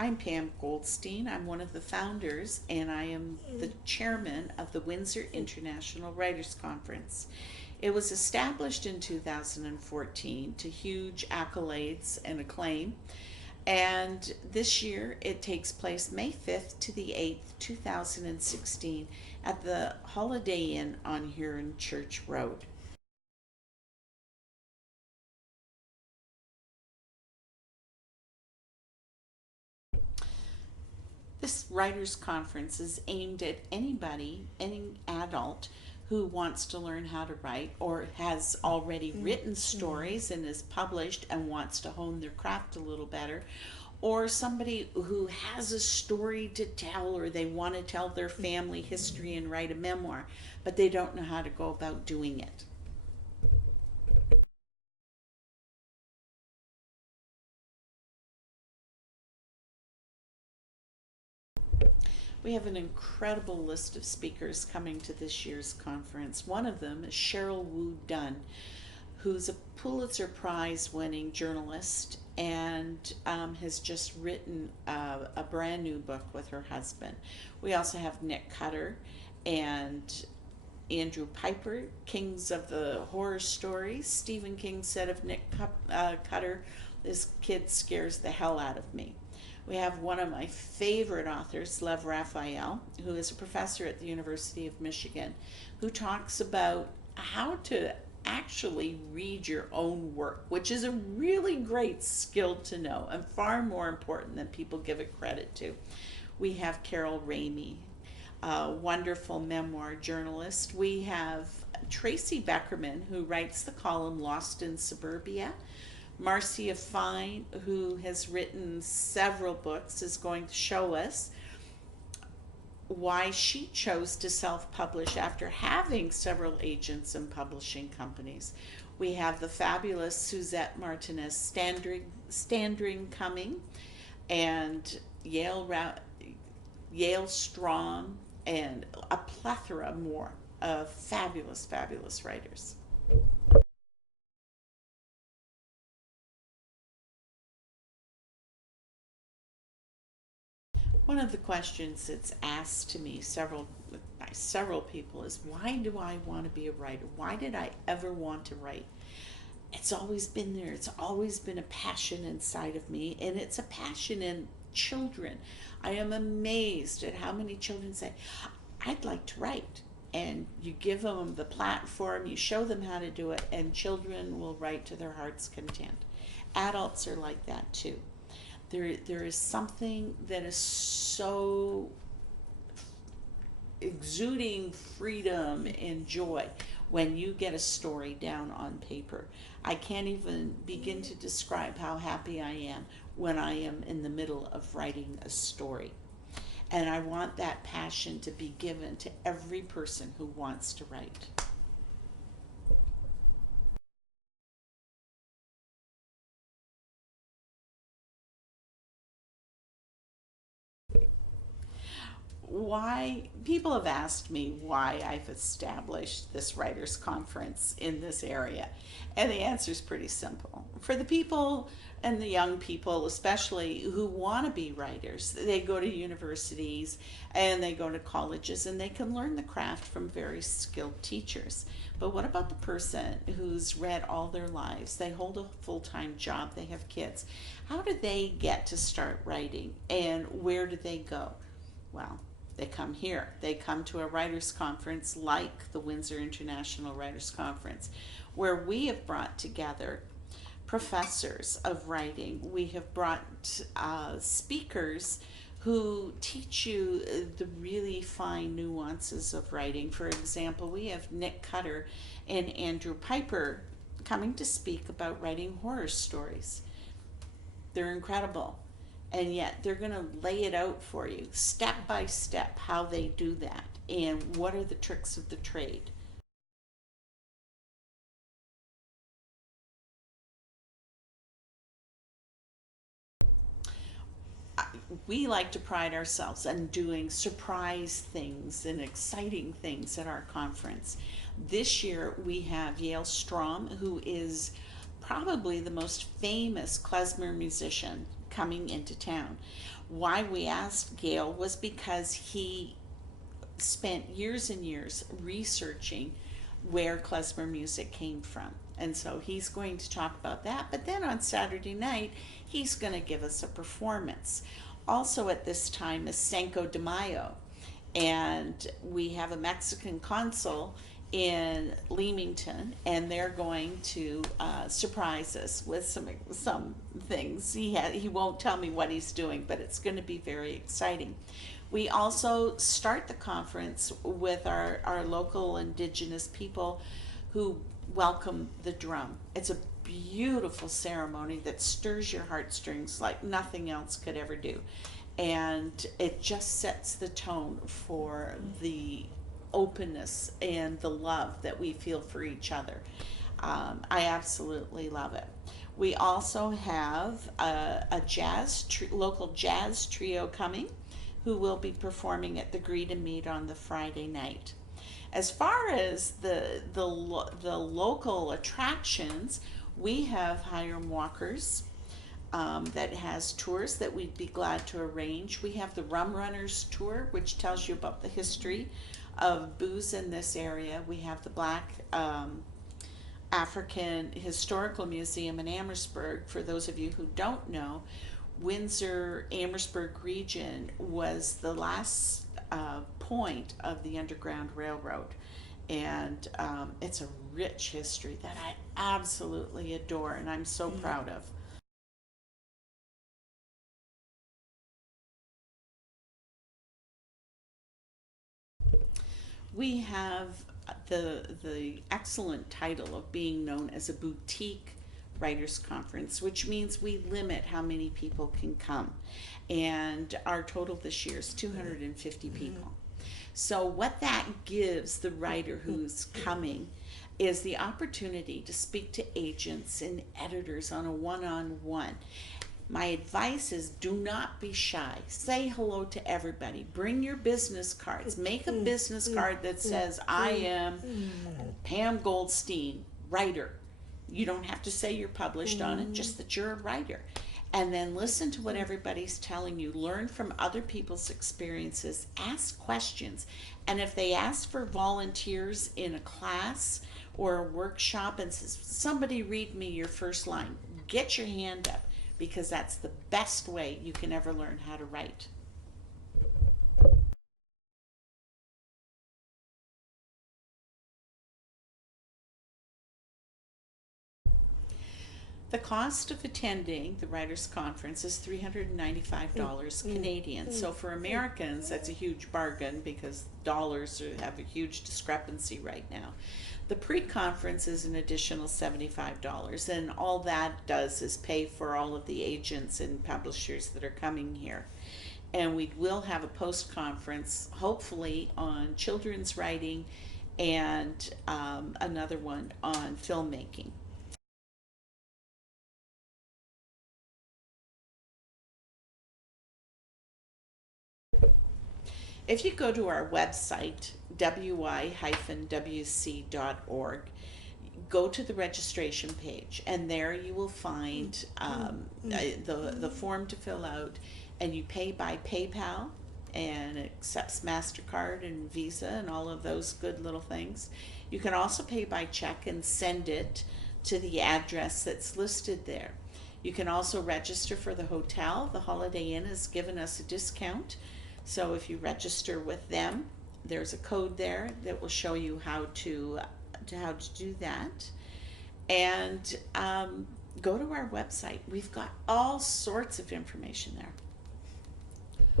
I'm Pam Goldstein. I'm one of the founders, and I am the chairman of the Windsor International Writers Conference. It was established in 2014 to huge accolades and acclaim, and this year it takes place May 5th to the 8th, 2016, at the Holiday Inn on Huron Church Road. This writers' conference is aimed at anybody, any adult who wants to learn how to write or has already written stories and is published and wants to hone their craft a little better, or somebody who has a story to tell or they want to tell their family history and write a memoir, but they don't know how to go about doing it. We have an incredible list of speakers coming to this year's conference. One of them is Cheryl Wu Dunn, who's a Pulitzer Prize winning journalist and has just written a brand new book with her husband. We also have Nick Cutter and Andrew Piper, kings of the horror stories. Stephen King said of Nick Cutter, "This kid scares the hell out of me." We have one of my favorite authors, Lev Raphael, who is a professor at the University of Michigan, who talks about how to actually read your own work, which is a really great skill to know and far more important than people give it credit to. We have Carol Ramey, a wonderful memoir journalist. We have Tracy Beckerman, who writes the column Lost in Suburbia. Marcia Fine, who has written several books, is going to show us why she chose to self-publish after having several agents and publishing companies. We have the fabulous Suzette Martinez Standring coming, and Yale Strong, and a plethora more of fabulous, fabulous writers. One of the questions that's asked to me by several people is, why do I want to be a writer? Why did I ever want to write? It's always been there. It's always been a passion inside of me, and it's a passion in children. I am amazed at how many children say, "I'd like to write." And you give them the platform, you show them how to do it, and children will write to their heart's content. Adults are like that too. There is something that is so exuding freedom and joy when you get a story down on paper. I can't even begin to describe how happy I am when I am in the middle of writing a story. And I want that passion to be given to every person who wants to write. Why people have asked me why I've established this writers conference in this area, and the answer is pretty simple. For the people and the young people especially who want to be writers, they go to universities and they go to colleges and they can learn the craft from very skilled teachers. But what about the person who's read all their lives? They hold a full-time job, they have kids. How do they get to start writing, and where do they go? Well, they come here. They come to a writers' conference like the Windsor International Writers' Conference, where we have brought together professors of writing. We have brought speakers who teach you the really fine nuances of writing. For example, we have Nick Cutter and Andrew Piper coming to speak about writing horror stories. They're incredible. And yet they're going to lay it out for you step by step how they do that and what are the tricks of the trade. We like to pride ourselves on doing surprise things and exciting things at our conference. This year we have Yale Strom, who is probably the most famous klezmer musician coming into town. Why we asked Gail was because he spent years and years researching where klezmer music came from. And so he's going to talk about that. But then on Saturday night, he's going to give us a performance. Also at this time is Cinco de Mayo. And we have a Mexican consul in Leamington, and they're going to surprise us with some things. He won't tell me what he's doing, but it's going to be very exciting. We also start the conference with our local Indigenous people who welcome the drum. It's a beautiful ceremony that stirs your heartstrings like nothing else could ever do. And it just sets the tone for the openness and the love that we feel for each other. I absolutely love it. We also have a local jazz trio coming who will be performing at the Greet and Meet on the Friday night. As far as the local attractions, we have Hiram Walker's that has tours that we'd be glad to arrange. We have the Rum Runners tour, which tells you about the history of booze in this area. We have the Black African Historical Museum in Amherstburg. For those of you who don't know, Windsor, Amherstburg region was the last point of the Underground Railroad. And it's a rich history that I absolutely adore and I'm so proud of. We have the excellent title of being known as a boutique writers conference, which means we limit how many people can come, and our total this year is 250 people. So what that gives the writer who's coming is the opportunity to speak to agents and editors on a one-on-one. My advice is do not be shy. Say hello to everybody. Bring your business cards. Make a business card that says, I am Pam Goldstein, writer. You don't have to say you're published on it, just that you're a writer. And then listen to what everybody's telling you. Learn from other people's experiences. Ask questions. And if they ask for volunteers in a class or a workshop and says, somebody read me your first line, get your hand up, because that's the best way you can ever learn how to write. The cost of attending the Writers' Conference is $395 Canadian. So for Americans, that's a huge bargain because dollars have a huge discrepancy right now. The pre-conference is an additional $75, and all that does is pay for all of the agents and publishers that are coming here. And we will have a post-conference, hopefully, on children's writing and another one on filmmaking. If you go to our website, wi-wc.org, go to the registration page, and there you will find the form to fill out, and you pay by PayPal, and it accepts MasterCard and Visa and all of those good little things. You can also pay by check and send it to the address that's listed there. You can also register for the hotel. The Holiday Inn has given us a discount. So if you register with them, there's a code there that will show you how to do that. And go to our website. We've got all sorts of information there.